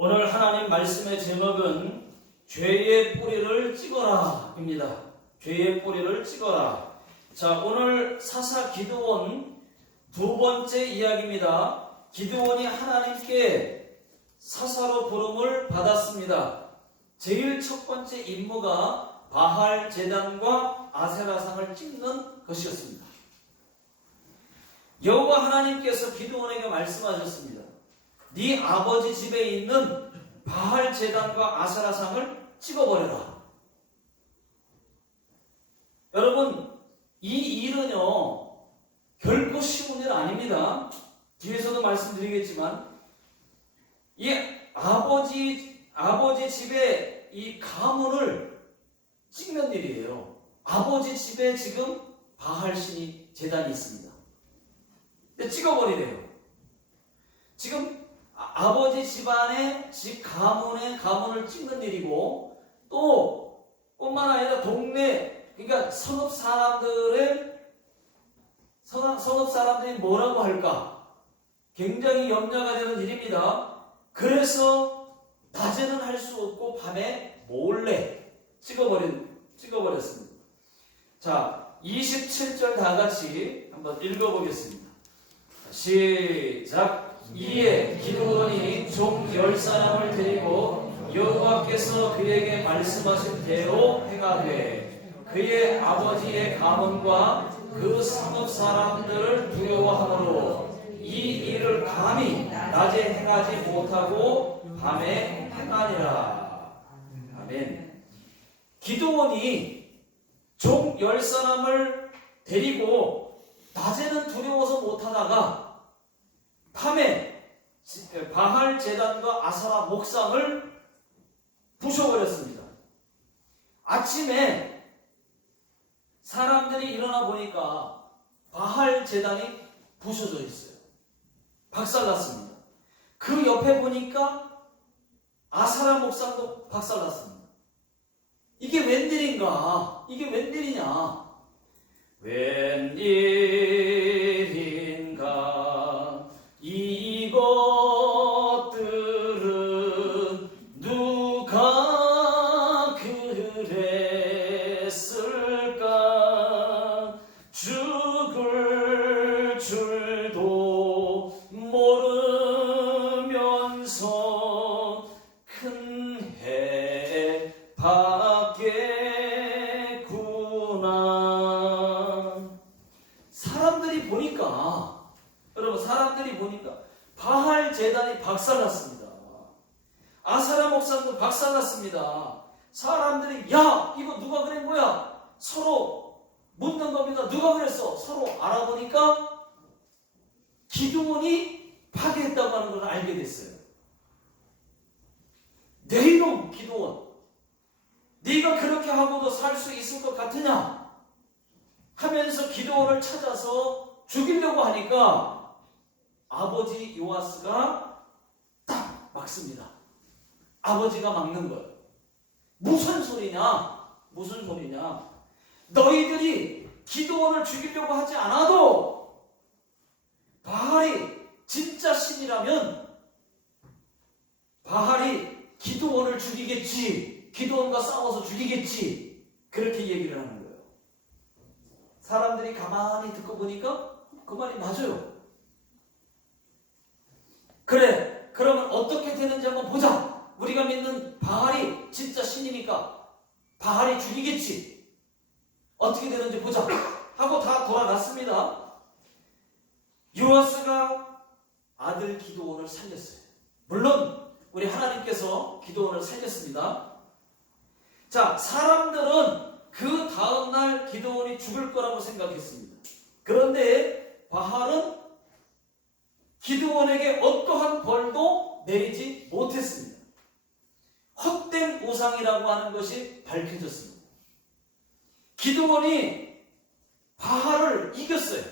오늘 하나님 말씀의 제목은 죄의 뿌리를 찍어라 입니다. 죄의 뿌리를 찍어라. 자, 오늘 사사 기드온 두 번째 이야기입니다. 기드온이 하나님께 사사로 부름을 받았습니다. 제일 첫 번째 임무가 바할 제단과 아세라상을 찍는 것이었습니다. 여호와 하나님께서 기드온에게 말씀하셨습니다. 네 아버지 집에 있는 바할 제단과 아세라상을 찍어버려라. 여러분, 이 일은요 결코 쉬운 일 아닙니다. 뒤에서도 말씀드리겠지만 이 아버지 집에 이 가문을 찍는 일이에요. 아버지 집에 지금 바할 신이 제단이 있습니다. 근데 찍어버리래요. 지금 아버지 집안의 집 가문을 찍는 일이고, 또 뿐만 아니라 동네, 그러니까 성읍 사람들이 뭐라고 할까 굉장히 염려가 되는 일입니다. 그래서 낮에는 할 수 없고 밤에 몰래 찍어버렸습니다. 자, 27절 다 같이 한번 읽어보겠습니다. 시작. 이에 기드온이 종 10사람을 데리고 여호와께서 그에게 말씀하신 대로 행하되 그의 아버지의 가문과 그 성읍 사람들을 두려워하므로 이 일을 감히 낮에 행하지 못하고 밤에 행하니라. 아멘. 기드온이 종 10사람을 데리고 낮에는 두려워서 못하다가 밤에 바할 제단과 아세라 목상을 부셔버렸습니다. 아침에 사람들이 일어나 보니까 바할 제단이 부셔져 있어요. 박살났습니다. 그 옆에 보니까 아세라 목상도 박살났습니다. 이게 웬일인가? 이게 웬일이냐? 웬일인가? 이것들은 누가 그랬을까? 죽을 줄도 모르면서 큰 해 받겠구나. 사람들이 보니까 바할 제단이 박살났습니다. 아세라 목상도 박살났습니다. 사람들이 야, 이거 누가 그런 거야? 서로 묻는 겁니다. 누가 그랬어? 서로 알아보니까 기드온이 파괴했다고 하는 걸 알게 됐어요. 내 이놈 기드온, 네가 그렇게 하고도 살 수 있을 것 같으냐? 하면서 기드온을 찾아서 죽이려고 하니까 아버지 요아스가 딱 막습니다. 아버지가 막는 거예요. 무슨 소리냐? 너희들이 기드온을 죽이려고 하지 않아도 바할이 진짜 신이라면 바할이 기드온을 죽이겠지. 기드온과 싸워서 죽이겠지. 그렇게 얘기를 하는 거예요. 사람들이 가만히 듣고 보니까 그 말이 맞아요. 그래, 그러면 어떻게 되는지 한번 보자. 우리가 믿는 바할이 진짜 신이니까 바할이 죽이겠지. 어떻게 되는지 보자 하고 다 돌아갔습니다. 요아스가 아들 기드온을 살렸어요. 물론 우리 하나님께서 기드온을 살렸습니다. 자, 사람들은 그 다음날 기드온이 죽을 거라고 생각했습니다. 그런데 바할은 기드온에게 어떠한 벌도 내리지 못했습니다. 헛된 우상이라고 하는 것이 밝혀졌습니다. 기드온이 바할을 이겼어요.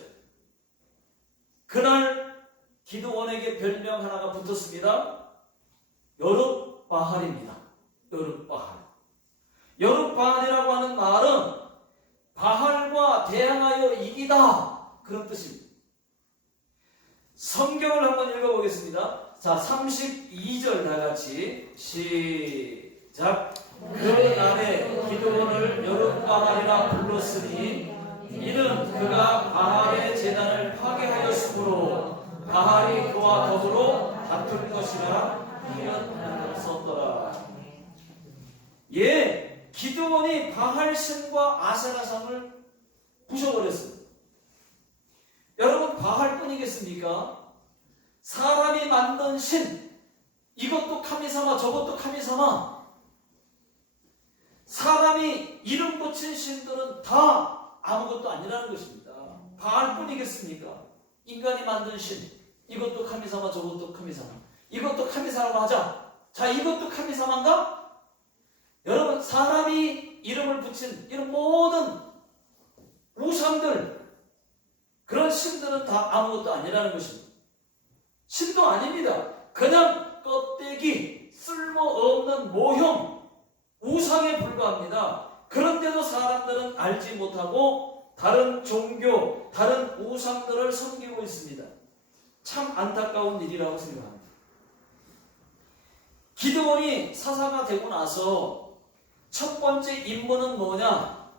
그날 기드온에게 별명 하나가 붙었습니다. 여룹바할입니다. 여룹바할이라고 하는 말은 바할과 대항하여 이기다, 그런 뜻입니다. 성경을 한번 읽어보겠습니다. 자, 32절 다 같이 시작. 그날에 기드온을 여룻바알이라 불렀으니 이는 그가 바알의 제단을 파괴하였으므로 바알이 그와 더불어 다툴 것이라 하였었더라. 예, 기드온이 바알 신과 아세라 상을 부셔버렸습니다. 여러분, 바알뿐이겠습니까? 사람이 만든 신, 이것도 카미사마 저것도 카미사마, 사람이 이름 붙인 신들은 다 아무것도 아니라는 것입니다. 바알뿐이겠습니까? 인간이 만든 신, 이것도 카미사마 저것도 카미사마, 이것도 카미사라고 하자. 자, 이것도 카미사마인가? 여러분, 사람이 이름을 붙인 이런 모든 우상들, 그런 신들은 다 아무것도 아니라는 것입니다. 신도 아닙니다. 그냥 껍데기, 쓸모없는 모형, 우상에 불과합니다. 그런데도 사람들은 알지 못하고 다른 종교, 다른 우상들을 섬기고 있습니다. 참 안타까운 일이라고 생각합니다. 기드온이 사사가 되고 나서 첫 번째 임무는 뭐냐?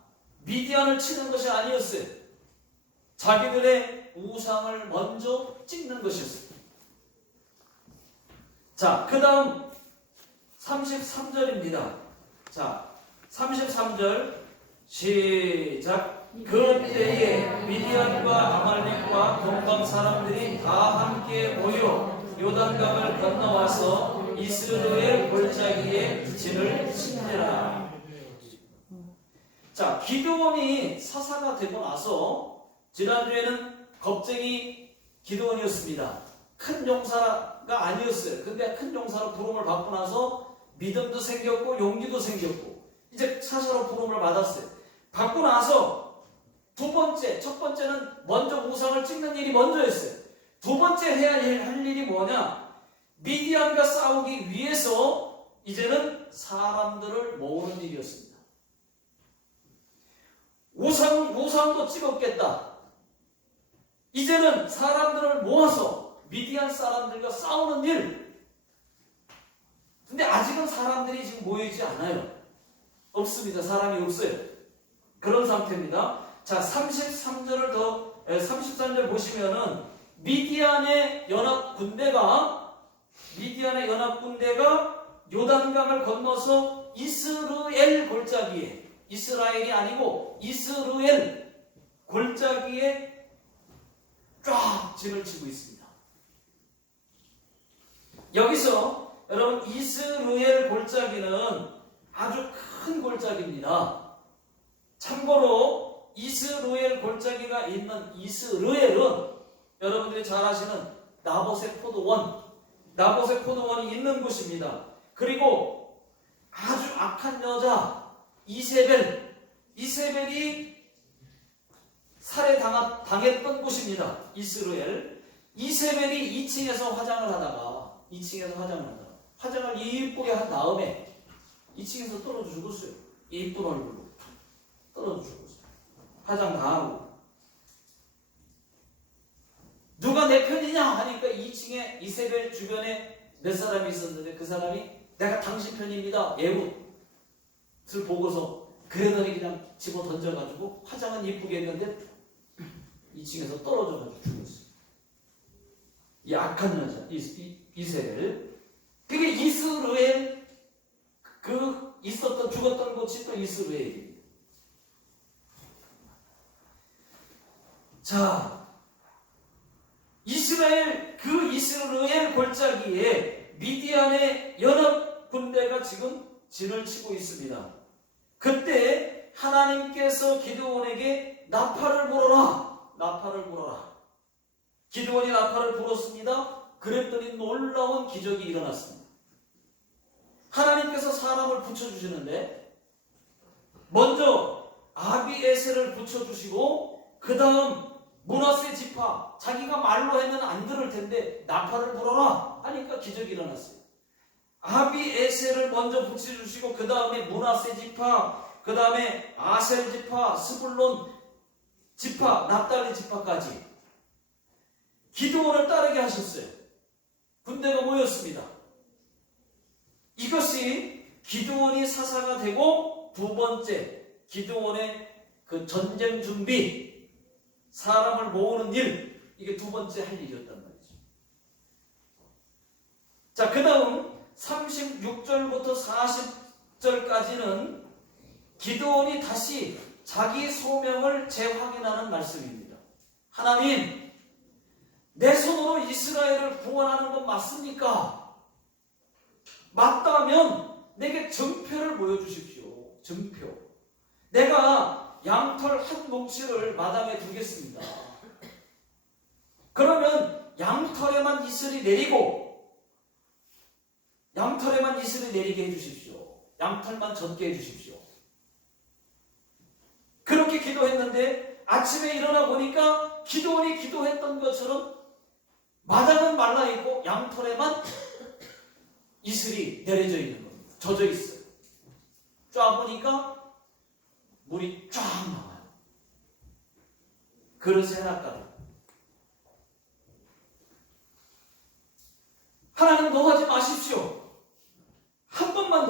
미디안을 치는 것이 아니었어요. 자기들의 우상을 먼저 찍는 것이었어요. 자, 그 다음 33절입니다. 자, 33절 시작. 그때에 미디안과 아말렉과 동방 사람들이 다 함께 모여 요단강을 건너와서 이스라엘 골짜기에 진을 치니라. 자, 기드온이 사사가 되고 나서 지난주에는 겁쟁이 기드온이었습니다. 큰 용사가 아니었어요. 근데 큰 용사로 부름을 받고 나서 믿음도 생겼고 용기도 생겼고 이제 사사로 부름을 받았어요. 받고 나서 두 번째, 첫 번째는 먼저 우상을 찍는 일이 먼저였어요. 두 번째 해야 할 일이 뭐냐? 미디안과 싸우기 위해서 이제는 사람들을 모으는 일이었습니다. 우상도 찍었겠다. 이제는 사람들을 모아서 미디안 사람들과 싸우는 일. 근데 아직은 사람들이 지금 모이지 않아요. 없습니다. 사람이 없어요. 그런 상태입니다. 자, 33절 보시면은 미디안의 연합 군대가 요단강을 건너서 이스라엘 골짜기에, 이스라엘이 아니고 이스라엘 골짜기에 쫙 진을 치고 있습니다. 여기서 여러분, 이스라엘 골짜기는 아주 큰 골짜기입니다. 참고로 이스라엘 골짜기가 있는 이스라엘은 여러분들이 잘 아시는 나봇의 포도원이 있는 곳입니다. 그리고 아주 악한 여자 이세벨이 살해당했던 곳입니다. 이스라엘. 이세벨이 2층에서 화장을 하다가 화장을 이쁘게 한 다음에 2층에서 떨어져 죽었어요. 이쁜 얼굴로 떨어져 죽었어요. 화장 다 하고. 누가 내 편이냐 하니까 2층에 이세벨 주변에 몇 사람이 있었는데 그 사람이 내가 당신 편입니다. 예우를 보고서 그러더니 그냥 집어 던져가지고 화장은 이쁘게 했는데 2층에서 떨어져가지고 죽었어요. 이 악한 여자 이세벨. 그게 이스라엘 죽었던 곳이 또 이스라엘입니다. 자, 이스라엘 골짜기에 미디안의 연합 군대가 지금 진을 치고 있습니다. 그때 하나님께서 기드온에게 나팔을 불어라. 기드온이 나팔을 불었습니다. 그랬더니 놀라운 기적이 일어났습니다. 하나님께서 사람을 붙여주시는데 먼저 아비에셀을 붙여주시고 그 다음 므낫세 지파, 자기가 말로 하면 안 들을 텐데 나팔을 불어라 하니까 기적이 일어났어요. 아비에셀을 먼저 붙여주시고 그 다음에 므낫세 지파, 그 다음에 아셀 지파, 스불론 지파, 납달리 지파까지 기드온을 따르게 하셨어요. 군대가 모였습니다. 이것이 기드온이 사사가 되고 두 번째 기드온의 그 전쟁 준비, 사람을 모으는 일, 이게 두 번째 할 일이었단 말이죠. 자, 그 다음 36절부터 40절까지는 기드온이 다시 자기 소명을 재확인하는 말씀입니다. 하나님, 내 손으로 이스라엘을 구원하는 건 맞습니까? 맞다면 내게 증표를 보여주십시오. 증표. 내가 양털 한 뭉치를 마당에 두겠습니다. 그러면 양털에만 이슬이 내리고, 양털에만 이슬이 내리게 해주십시오. 양털만 젖게 해주십시오. 그렇게 기도했는데 아침에 일어나 보니까 기드온이 기도했던 것처럼 마당은 말라있고 양털에만 이슬이 내려져 있는 겁니다. 젖어 있어요. 쫙 보니까 물이 쫙 나와요. 그릇에 낚아도. 하나님, 노하지 마십시오. 한 번만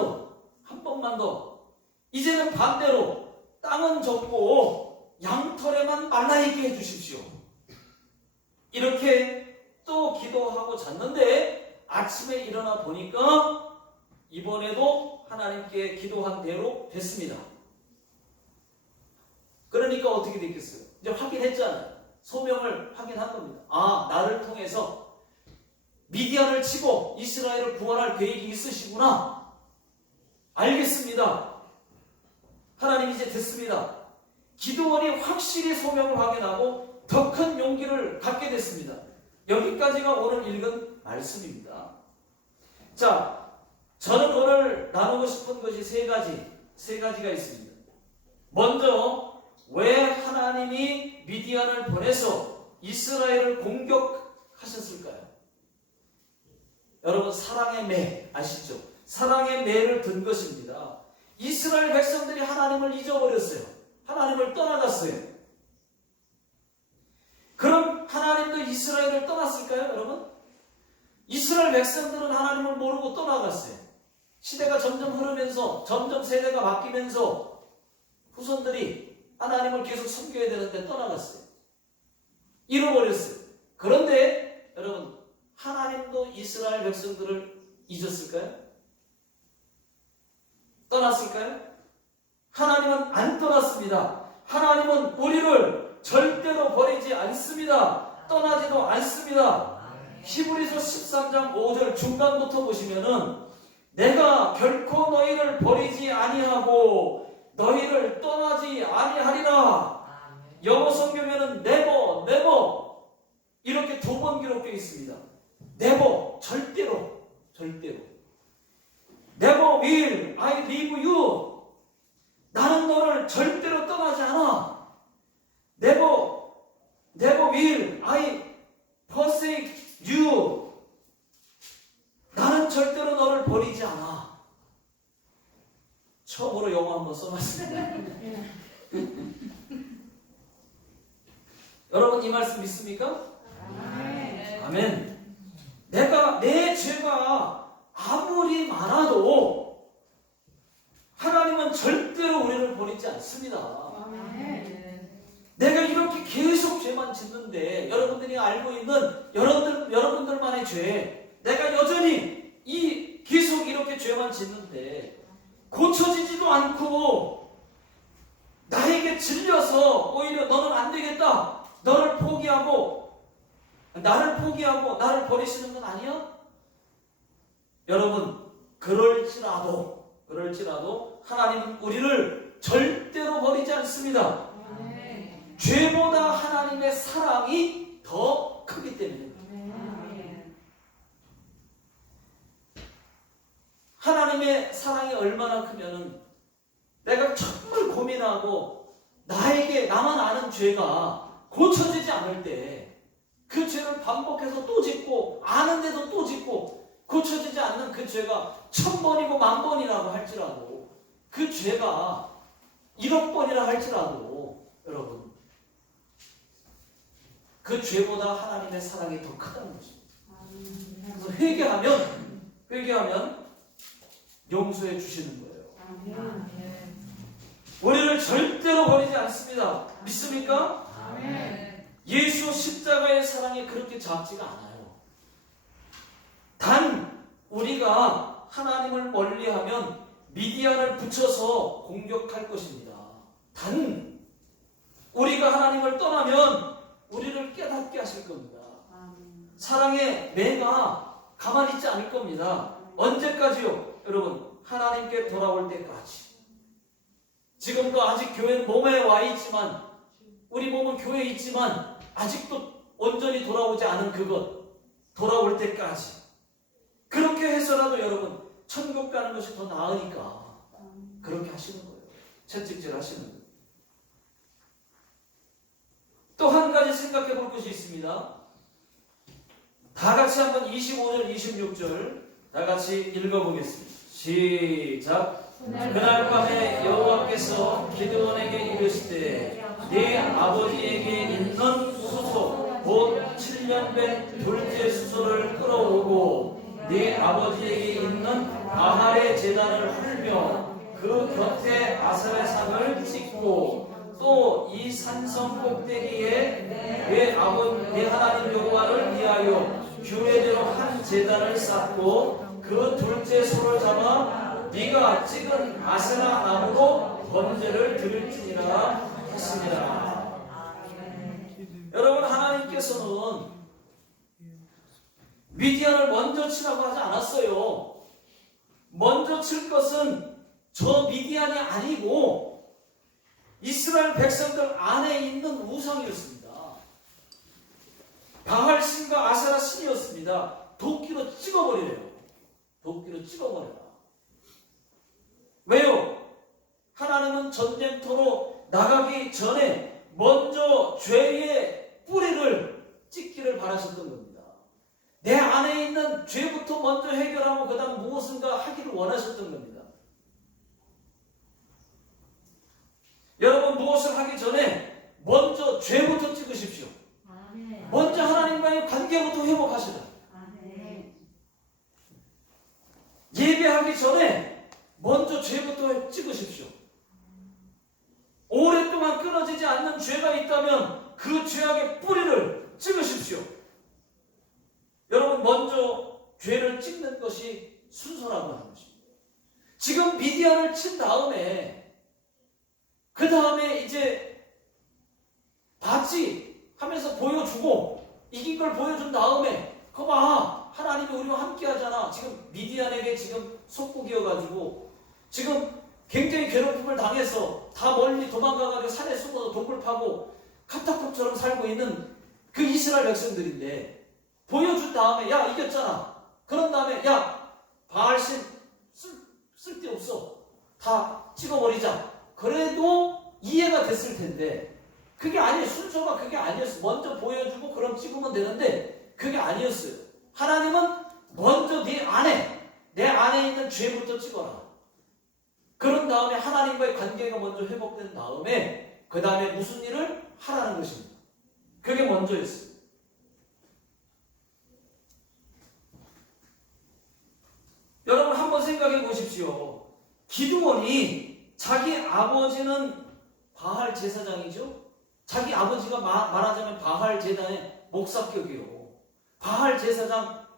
더. 이제는 반대로 땅은 젖고 양털에만 말라있게 해주십시오. 이렇게 또 기도하고 잤는데 아침에 일어나 보니까 이번에도 하나님께 기도한 대로 됐습니다. 그러니까 어떻게 됐겠어요? 이제 확인했잖아요. 소명을 확인한 겁니다. 아, 나를 통해서 미디안을 치고 이스라엘을 구원할 계획이 있으시구나. 알겠습니다. 하나님, 이제 됐습니다. 기드온이 확실히 소명을 확인하고 더 큰 용기를 갖게 됐습니다. 여기까지가 오늘 읽은 말씀입니다. 자, 저는 오늘 나누고 싶은 것이 세 가지가 있습니다. 먼저, 왜 하나님이 미디안을 보내서 이스라엘을 공격하셨을까요? 여러분, 사랑의 매 아시죠? 사랑의 매를 든 것입니다. 이스라엘 백성들이 하나님을 잊어버렸어요. 하나님을 떠나갔어요. 그럼 하나님도 이스라엘을 떠났을까요, 여러분? 이스라엘 백성들은 하나님을 모르고 떠나갔어요. 시대가 점점 흐르면서, 점점 세대가 바뀌면서 후손들이 하나님을 계속 섬겨야 되는데 떠나갔어요. 잃어버렸어요. 그런데 여러분, 하나님도 이스라엘 백성들을 잊었을까요? 떠났을까요? 하나님은 안 떠났습니다. 하나님은 우리를 절대로 버리지 않습니다. 떠나지도 않습니다. 히브리서 13장 5절 중간부터 보시면은 내가 결코 너희를 버리지 아니하고 너희를 떠나지 아니하리라. 영어 성경에는 never 이렇게 두 번 기록되어 있습니다. never, 절대로. Never will I leave you. 나는 너를 절대로 떠나지 않아. Never will I forsake you. 나는 절대로 너를 버리지 않아. 처음으로 영어 한번 써봤습니다. 여러분, 이 말씀 믿습니까? 아멘. 내 죄가 아무리 많아도 하나님은 절대로 우리를 버리지 않습니다. 내가 이렇게 계속 죄만 짓는데, 여러분들이 알고 있는 여러분들만의 죄, 내가 여전히 계속 이렇게 죄만 짓는데 고쳐지지도 않고 나에게 질려서 오히려 너는 안 되겠다, 나를 포기하고 나를 버리시는 건 아니야? 여러분, 그럴지라도 하나님은 우리를 절대로 버리지 않습니다. 죄보다 하나님의 사랑이 더 크기 때문입니다. 하나님의 사랑이 얼마나 크면은 내가 정말 고민하고 나만 아는 죄가 고쳐지지 않을 때 그 죄를 반복해서 또 짓고 아는데도 또 짓고 고쳐지지 않는 그 죄가 1000번이고 10,000번이라고 할지라도, 그 죄가 1억 번이라 할지라도, 여러분, 그 죄보다 하나님의 사랑이 더 크다는 것입니다. 그래서 회개하면 용서해 주시는 거예요. 우리를 절대로 버리지 않습니다. 믿습니까? 예수 십자가의 사랑이 그렇게 작지가 않아요. 단 우리가 하나님을 멀리하면 미디안을 붙여서 공격할 것입니다. 단 우리가 하나님을 떠나면 우리를 깨닫게 하실 겁니다. 사랑의 매가 가만히 있지 않을 겁니다. 언제까지요? 여러분, 하나님께 돌아올 때까지. 지금도 아직 교회는 몸에 와 있지만, 우리 몸은 교회에 있지만 아직도 온전히 돌아오지 않은 그것, 돌아올 때까지. 그렇게 해서라도 여러분 천국 가는 것이 더 나으니까 그렇게 하시는 거예요. 채찍질 하시는 거예요. 또 한 가지 생각해 볼 것이 있습니다. 다 같이 한번 25절, 26절 다 같이 읽어보겠습니다. 시작. 그날 밤에 여호와께서 기드온에게 이르시되 네 아버지에게 있는 수소 곧 7년 된 둘째 수소를 끌어오고 네 아버지에게 있는 바할의 제단을 헐며 그 곁에 아세라 상을 찍고 또 이 산성 꼭대기에 내 하나님 여호와를 위하여 규례대로 한 제단을 쌓고 그 둘째 소를 잡아 네가 찍은 아세라 나무로 번제를 드릴지니라 했습니다. 여러분, 하나님께서는 미디안을 먼저 치라고 하지 않았어요. 먼저 칠 것은 저 미디안이 아니고 이스라엘 백성들 안에 있는 우상이었습니다. 바알 신과 아세라 신이었습니다. 도끼로 찍어버리래요. 도끼로 찍어버려라. 왜요? 하나님은 전쟁터로 나가기 전에 먼저 죄의 뿌리를 찍기를 바라셨던 겁니다. 내 안에 있는 죄부터 먼저 해결하고 그 다음 무엇인가 하기를 원하셨던 겁니다. 여러분, 무엇을 하기 전에 먼저 죄부터 찍으십시오. 먼저 하나님과의 관계부터 회복하시라. 예배하기 전에 먼저 죄부터 찍으십시오. 오랫동안 끊어지지 않는 죄가 있다면 그 죄악의 뿌리를 찍으십시오. 여러분, 먼저 죄를 찍는 것이 순서라고 하는 것입니다. 지금 미디안을 친 다음에 그 다음에 이제 봤지 하면서 보여주고 이긴 걸 보여준 다음에 그거 봐, 하나님이 우리와 함께 하잖아. 지금 미디안에게 지금 속국이어가지고 지금 굉장히 괴롭힘을 당해서 다 멀리 도망가가지고 산에 숨어서 동굴 파고 카타콤처럼 살고 있는 그 이스라엘 백성들인데 보여준 다음에 야, 이겼잖아. 그런 다음에 야, 바알신 쓸데없어. 다 찍어버리자. 그래도 이해가 됐을 텐데 그게 아니에요. 순서가 그게 아니었어요. 먼저 보여주고 그럼 찍으면 되는데 그게 아니었어요. 하나님은 먼저 내 안에 있는 죄부터 찍어라. 그런 다음에 하나님과의 관계가 먼저 회복된 다음에 그 다음에 무슨 일을 하라는 것입니다. 그게 먼저였어요. 여러분, 한번 생각해 보십시오. 기드온이 자기 아버지는 바할 제사장이죠. 자기 아버지가 말하자면 바할 제단의 목사격이요. 바할 제사장이란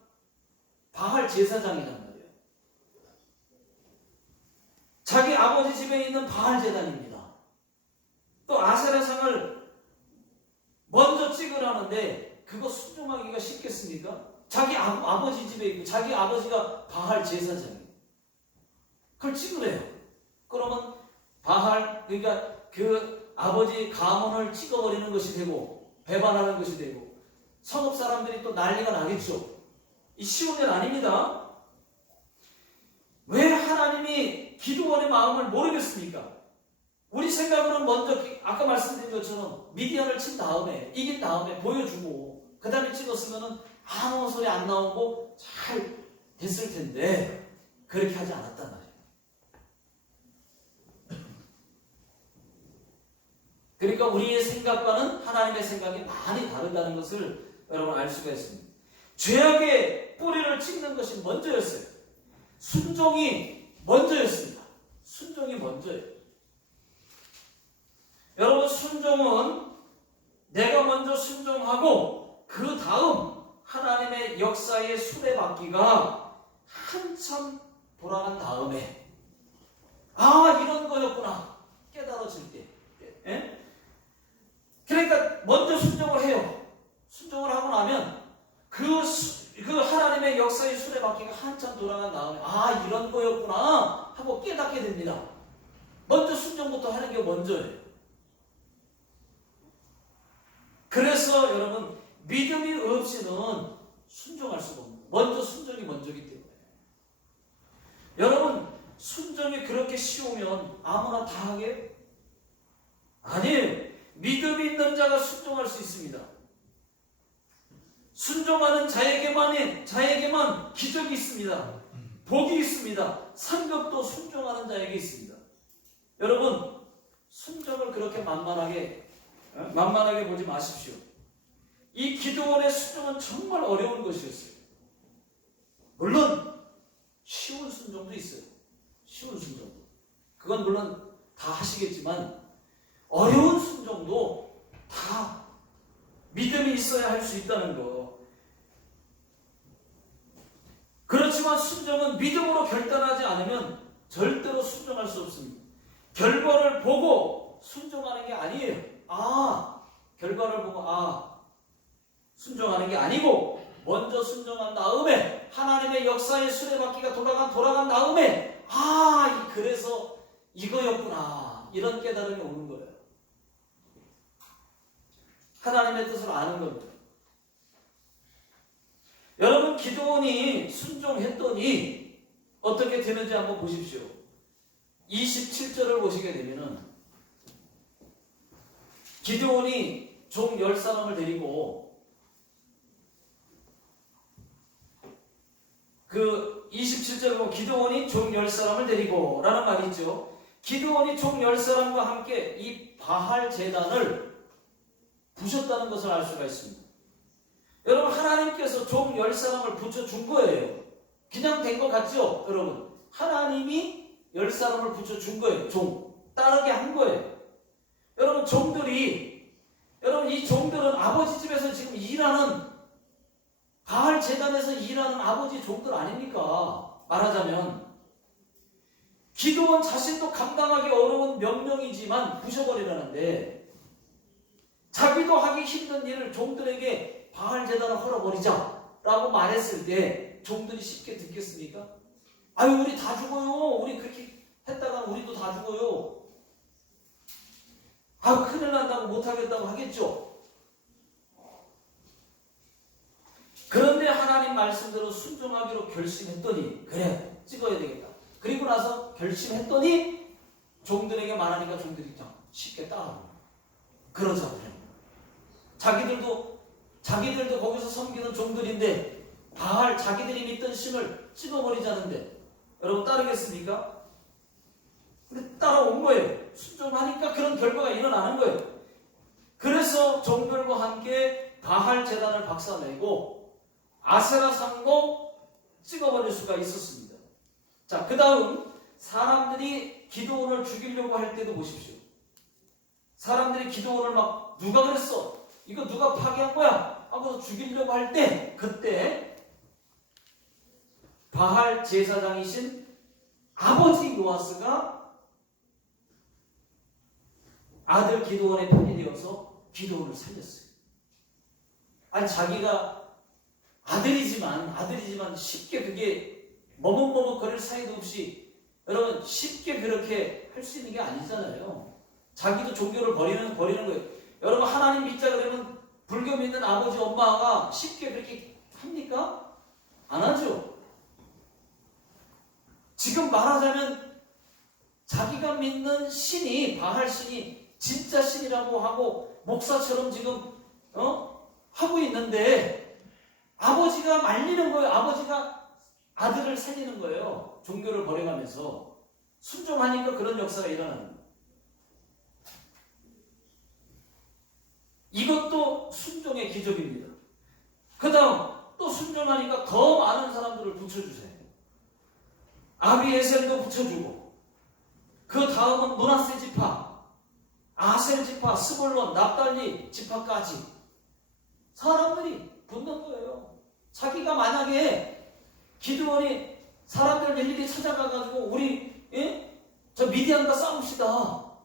말이에요. 자기 아버지 집에 있는 바할 제단입니다. 또 아세라상을 먼저 찍으라는데 그거 순종하기가 쉽겠습니까? 자기 아버지 집에 있고 자기 아버지가 바할 제사장이에요. 그걸 찍으래요. 그러면 그러니까 그 아버지 가문을 찍어버리는 것이 되고 배반하는 것이 되고 성읍 사람들이 또 난리가 나겠죠. 이 쉬운 일 아닙니다. 왜 하나님이 기드온의 마음을 모르겠습니까? 우리 생각으로는 먼저 아까 말씀드린 것처럼 미디안을 친 다음에 이긴 다음에 보여주고 그 다음에 찍었으면 아무 소리 안 나오고 잘 됐을 텐데 그렇게 하지 않았단 말이에요. 그러니까 우리의 생각과는 하나님의 생각이 많이 다르다는 것을 여러분 알 수가 있습니다. 죄악의 뿌리를 찍는 것이 먼저였어요. 순종이 먼저였습니다. 순종이 먼저예요. 여러분, 순종은 내가 먼저 순종하고 그 다음 하나님의 역사의 수레바퀴가 한참 돌아간 다음에 이런 거였구나 깨달아질 때. 예? 그러니까 먼저 순종을 해요. 순종을 하고 나면 그 하나님의 역사의 수레바퀴가 한참 돌아간 다음에 이런 거였구나 하고 깨닫게 됩니다. 먼저 순종부터 하는 게 먼저예요. 그래서 여러분, 믿음이 없이는 순종할 수가 없는 거예요. 먼저 순종이 먼저이기 때문에. 여러분, 순종이 그렇게 쉬우면 아무나 다 하게? 아니에요. 믿음이 있는 자가 순종할 수 있습니다. 순종하는 자에게만 기적이 있습니다. 복이 있습니다. 상급도 순종하는 자에게 있습니다. 여러분, 순종을 그렇게 만만하게 보지 마십시오. 이 기도원의 순종은 정말 어려운 것이었어요. 물론 쉬운 순종도 있어요. 쉬운 순종도. 그건 물론 다 하시겠지만 어려운 순종도 다 믿음이 있어야 할 수 있다는 거. 그렇지만 순종은 믿음으로 결단하지 않으면 절대로 순종할 수 없습니다. 결과를 보고 순종하는 게 아니에요. 결과를 보고 순종하는 게 아니고 먼저 순종한 다음에 하나님의 역사의 수레바퀴가 돌아간 다음에 그래서 이거였구나 이런 깨달음이 오는 거예요. 하나님의 뜻을 아는 겁니다. 여러분, 기도원이 순종했더니 어떻게 되는지 한번 보십시오. 27절을 보시게 되면은 기드온이 종 10사람을 데리고 27절에 보면 기드온이 종 10사람을 데리고 라는 말이 있죠. 기드온이 종 10사람과 함께 이 바할 제단을 부셨다는 것을 알 수가 있습니다. 여러분, 하나님께서 종 10사람을 붙여준 거예요. 그냥 된 것 같죠? 여러분, 하나님이 10사람을 붙여준 거예요. 따르게 한 거예요. 여러분, 이 종들은 아버지 집에서 지금 일하는, 바알 제단에서 일하는 아버지 종들 아닙니까? 말하자면 기드온 자신도 감당하기 어려운 명령이지만 부셔버리라는데, 자기도 하기 힘든 일을 종들에게 바알 제단을 헐어버리자 라고 말했을 때 종들이 쉽게 듣겠습니까? 우리 다 죽어요. 우리 그렇게 했다가 우리도 다 죽어요. 큰일 난다고 못하겠다고 하겠죠. 그런데 하나님 말씀대로 순종하기로 결심했더니 그래, 찍어야 되겠다. 그리고 나서 결심했더니 종들에게 말하니까 종들이 그냥 쉽게 따라하고 그러자 그래. 자기들도 거기서 섬기는 종들인데 바알 자기들이 믿던 신을 찍어버리자는데 여러분 따르겠습니까? 근데 따라온 거예요. 순종하니까 그런 결과가 일어나는 거예요. 그래서 종들과 함께 바할 제단을 박살내고 아세라 상도 찍어버릴 수가 있었습니다. 자, 그 다음 사람들이 기드온을 죽이려고 할 때도 보십시오. 사람들이 기드온을 막 누가 그랬어? 이거 누가 파괴한 거야? 하고서 죽이려고 할 때 그때 바할 제사장이신 아버지 요아스가 아들 기드온의 편이 되어서 기드온을 살렸어요. 자기가 아들이지만 쉽게 그게 머뭇머뭇거릴 사이도 없이 여러분 쉽게 그렇게 할 수 있는 게 아니잖아요. 자기도 종교를 버리는 거예요. 여러분, 하나님 믿자 그러면 불교 믿는 아버지 엄마가 쉽게 그렇게 합니까? 안 하죠. 지금 말하자면 자기가 믿는 신이 바할 신이 진짜 신이라고 하고 목사처럼 지금 하고 있는데 아버지가 말리는 거예요. 아버지가 아들을 살리는 거예요. 종교를 버려가면서 순종하니까 그런 역사가 일어나는 거예요. 이것도 순종의 기적입니다. 그 다음 또 순종하니까 더 많은 사람들을 붙여주세요. 아비에셀도 붙여주고, 그 다음은 므낫세 지파, 아셀 지파, 스불론, 납달리 지파까지 사람들이 붙는 거예요. 자기가 만약에 기드온이 사람들 일일이 찾아가가지고 우리 저 미디안과 싸웁시다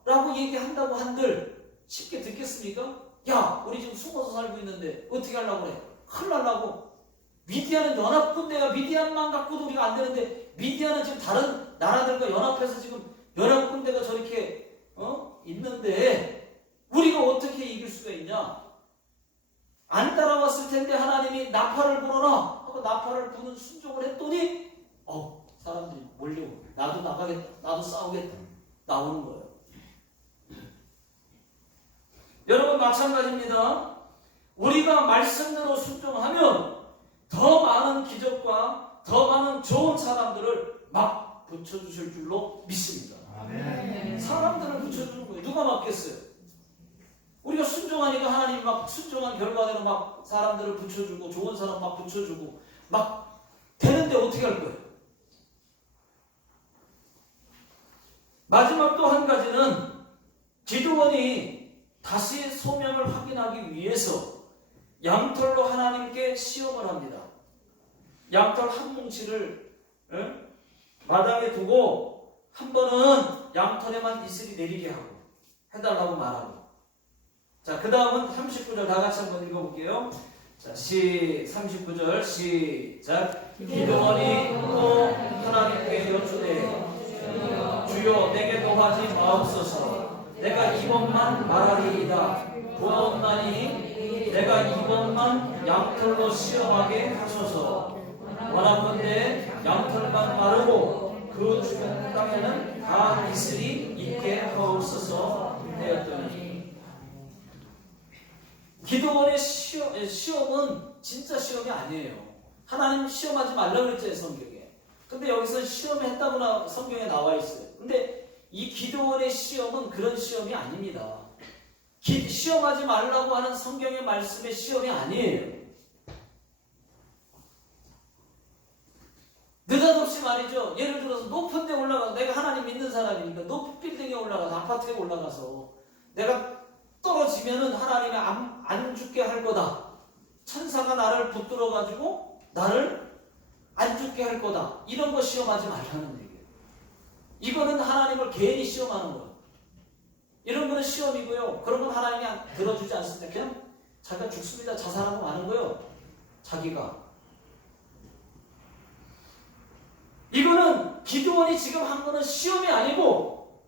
라고 얘기한다고 한들 쉽게 듣겠습니까? 야, 우리 지금 숨어서 살고 있는데 어떻게 하려고 그래? 큰일 나려고. 미디안은 연합군대가 미디안만 갖고도 우리가 안 되는데, 미디안은 지금 다른 나라들과 연합해서 지금 연합군대가 저렇게 있는데 우리가 어떻게 이길 수가 있냐? 안 따라왔을 텐데 하나님이 나팔을 불어라 하고 나팔을 부는 순종을 했더니 사람들이 몰려오고, 나도 나가겠다, 나도 싸우겠다 나오는 거예요. 여러분 마찬가지입니다. 우리가 말씀대로 순종하면 더 많은 기적과 더 많은 좋은 사람들을 막 붙여주실 줄로 믿습니다. 아멘. 사람들을 붙여주는 거예요. 누가 맞겠어요? 우리가 순종하니까 하나님이 막 순종한 결과대로 막 사람들을 붙여주고 좋은 사람 막 붙여주고 막 되는데 어떻게 할 거예요? 마지막 또 한 가지는 기드온이 다시 소명을 확인하기 위해서 양털로 하나님께 시험을 합니다. 양털 한 뭉치를 마당에 두고 한 번은 양털에만 이슬이 내리게 하고 해달라고 말하고. 자, 그 다음은 39절 다 같이 한번 읽어볼게요. 자, 39절 시작. 기드온이 또 하나님께 여쭈되 주여 내게 도하지 마옵소서. 내가 이번만 말하리이다. 구원나니 내가 이번만 양털로 시험하게 하소서. 원하건대 양털만 마르고 그 주변 땅에는 다 이슬이 있게 하옵소서 하였더니, 기드온의 시험은 진짜 시험이 아니에요. 하나님 시험하지 말라고 그랬죠, 성경에. 근데 여기서 시험했다고 성경에 나와 있어요. 근데 이 기드온의 시험은 그런 시험이 아닙니다. 시험하지 말라고 하는 성경의 말씀의 시험이 아니에요. 느닷없이 말이죠. 예를 들어서 높은 데 올라가서, 내가 하나님 믿는 사람이니까 높은 빌딩에 올라가서, 아파트에 올라가서 내가 떨어지면은 하나님이 안 죽게 할 거다. 천사가 나를 붙들어 가지고 나를 안 죽게 할 거다. 이런 거 시험하지 말라는 얘기예요. 이거는 하나님을 괜히 시험하는 거예요. 이런 거는 시험이고요. 그런 건 하나님이 들어주지 않습니다. 그냥 자기가 죽습니다. 자살하고 마는 거예요. 자기가. 이거는 기드온이 지금 한 거는 시험이 아니고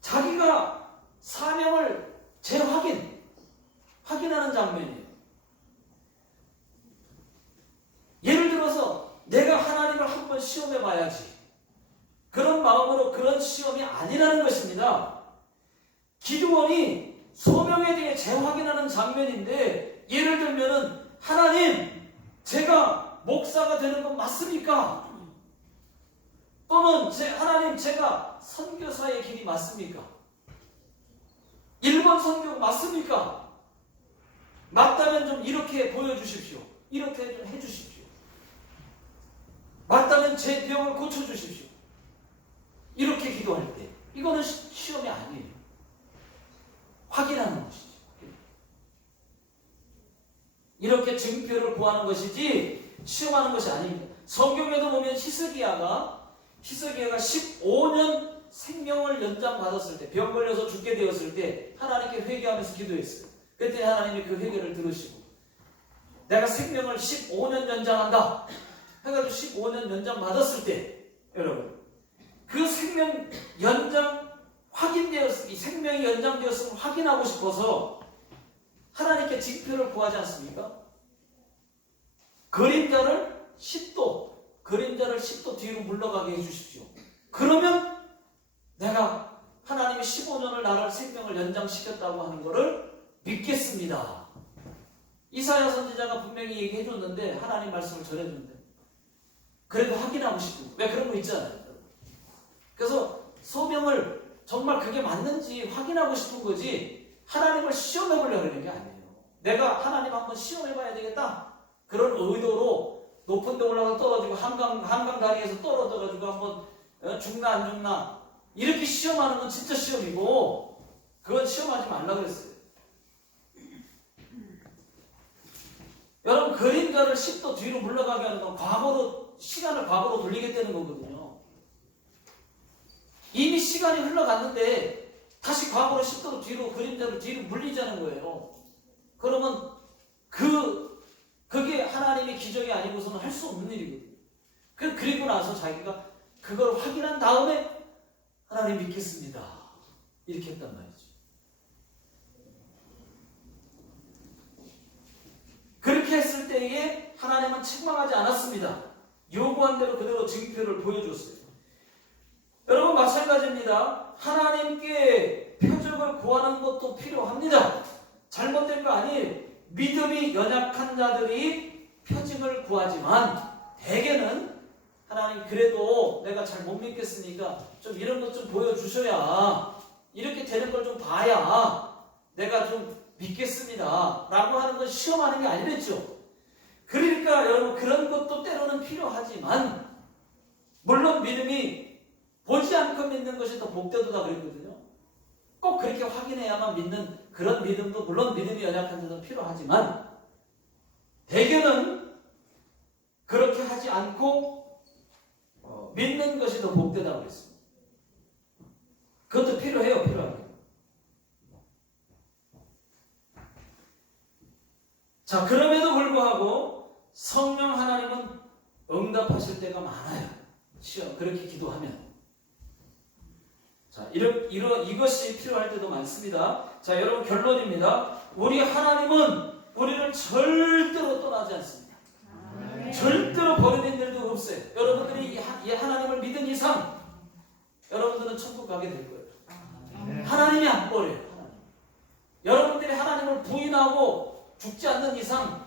자기가 사명을 확인하는 장면이에요. 예를 들어서 내가 하나님을 한번 시험해 봐야지. 그런 마음으로 그런 시험이 아니라는 것입니다. 기드온이 소명에 대해 재확인하는 장면인데, 예를 들면은 하나님, 제가 목사가 되는 건 맞습니까? 또는 하나님, 제가 선교사의 길이 맞습니까? 1번 선교 맞습니까? 맞다면 좀 이렇게 보여주십시오. 이렇게 좀 해주십시오. 맞다면 제 병을 고쳐주십시오. 이렇게 기도할 때 이거는 시험이 아니에요. 확인하는 것이죠. 이렇게 증표를 구하는 것이지 시험하는 것이 아닙니다. 성경에도 보면 히스기야가 15년 생명을 연장받았을 때, 병 걸려서 죽게 되었을 때 하나님께 회개하면서 기도했어요. 그때 하나님이 그 회개를 들으시고, 내가 생명을 15년 연장한다 해가지고 15년 연장받았을 때, 여러분 그 생명 연장 확인되었으니, 생명이 연장되었음을 확인하고 싶어서 하나님께 징표를 구하지 않습니까? 그림자를 10도 뒤로 물러가게 해주십시오. 그러면 내가 하나님이 15년을 나를 생명을 연장시켰다고 하는 것을 믿겠습니다. 이사야 선지자가 분명히 얘기해 줬는데 하나님 말씀을 전해줬는데 그래도 확인하고 싶고, 왜 그런 거 있잖아요. 그래서 소명을 정말 그게 맞는지 확인하고 싶은 거지 하나님을 시험해 보려고 하는 게 아니에요. 내가 하나님 한번 시험해 봐야 되겠다. 그런 의도로 높은 데 올라가서 떨어지고 한강 다리에서 떨어져가지고 한번 죽나 안 죽나 이렇게 시험하는 건 진짜 시험이고 그건 시험하지 말라 그랬어요. 여러분 그림자를 10도 뒤로 물러가게 하는 건 시간을 과거로 돌리겠다는 거거든요. 이미 시간이 흘러갔는데 다시 과거로 10도 뒤로 그림자를 뒤로 물리자는 거예요. 그러면 그게 하나님의 기적이 아니고서는 할 수 없는 일이거든요. 그리고 나서 자기가 그걸 확인한 다음에 하나님 믿겠습니다. 이렇게 했단 말이죠. 그렇게 했을 때에 하나님은 책망하지 않았습니다. 요구한 대로 그대로 증표를 보여줬어요. 여러분 마찬가지입니다. 하나님께 표적을 구하는 것도 필요합니다. 잘못된 거 아니에요. 믿음이 연약한 자들이 표징을 구하지만 대개는 하나님 그래도 내가 잘 못 믿겠으니까 좀 이런 것 좀 보여주셔야 이렇게 되는 걸 좀 봐야 내가 좀 믿겠습니다 라고 하는 건 시험하는 게 아니랬죠. 그러니까 여러분 그런 것도 때로는 필요하지만 물론 믿음이 보지 않고 믿는 것이 더 복되도다 그랬거든요. 꼭 그렇게 확인해야만 믿는 그런 믿음도 물론 믿음이 연약한 자도 필요하지만 대개는 그렇게 하지 않고 믿는 것이 더 복되다고 했습니다. 그것도 필요해요. 필요합니다. 자, 그럼에도 불구하고 성령 하나님은 응답하실 때가 많아요. 그렇게 기도하면. 자, 이것이 필요할 때도 많습니다. 자, 여러분 결론입니다. 우리 하나님은 우리를 절대로 떠나지 않습니다. 절대로 버리는 일도 없어요. 여러분들이 이 하나님을 믿은 이상 여러분들은 천국 가게 될 거예요. 하나님이 안 버려요. 여러분들이 하나님을 부인하고 죽지 않는 이상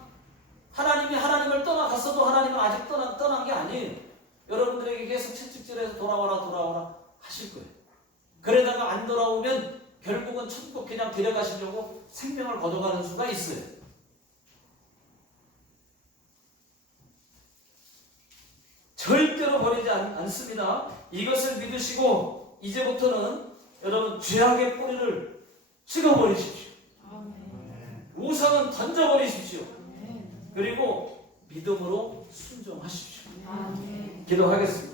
하나님이 하나님을 떠나갔어도 하나님은 아직 떠난 게 아니에요. 여러분들에게 계속 채찍질해서 돌아와라 하실 거예요. 그러다가 안 돌아오면 결국은 천국 그냥 데려가시려고 생명을 걷어가는 수가 있어요. 절대로 버리지 않습니다. 이것을 믿으시고 이제부터는 여러분 죄악의 뿌리를 찍어버리십시오. 우상은 던져버리십시오. 그리고 믿음으로 순종하십시오. 기도하겠습니다.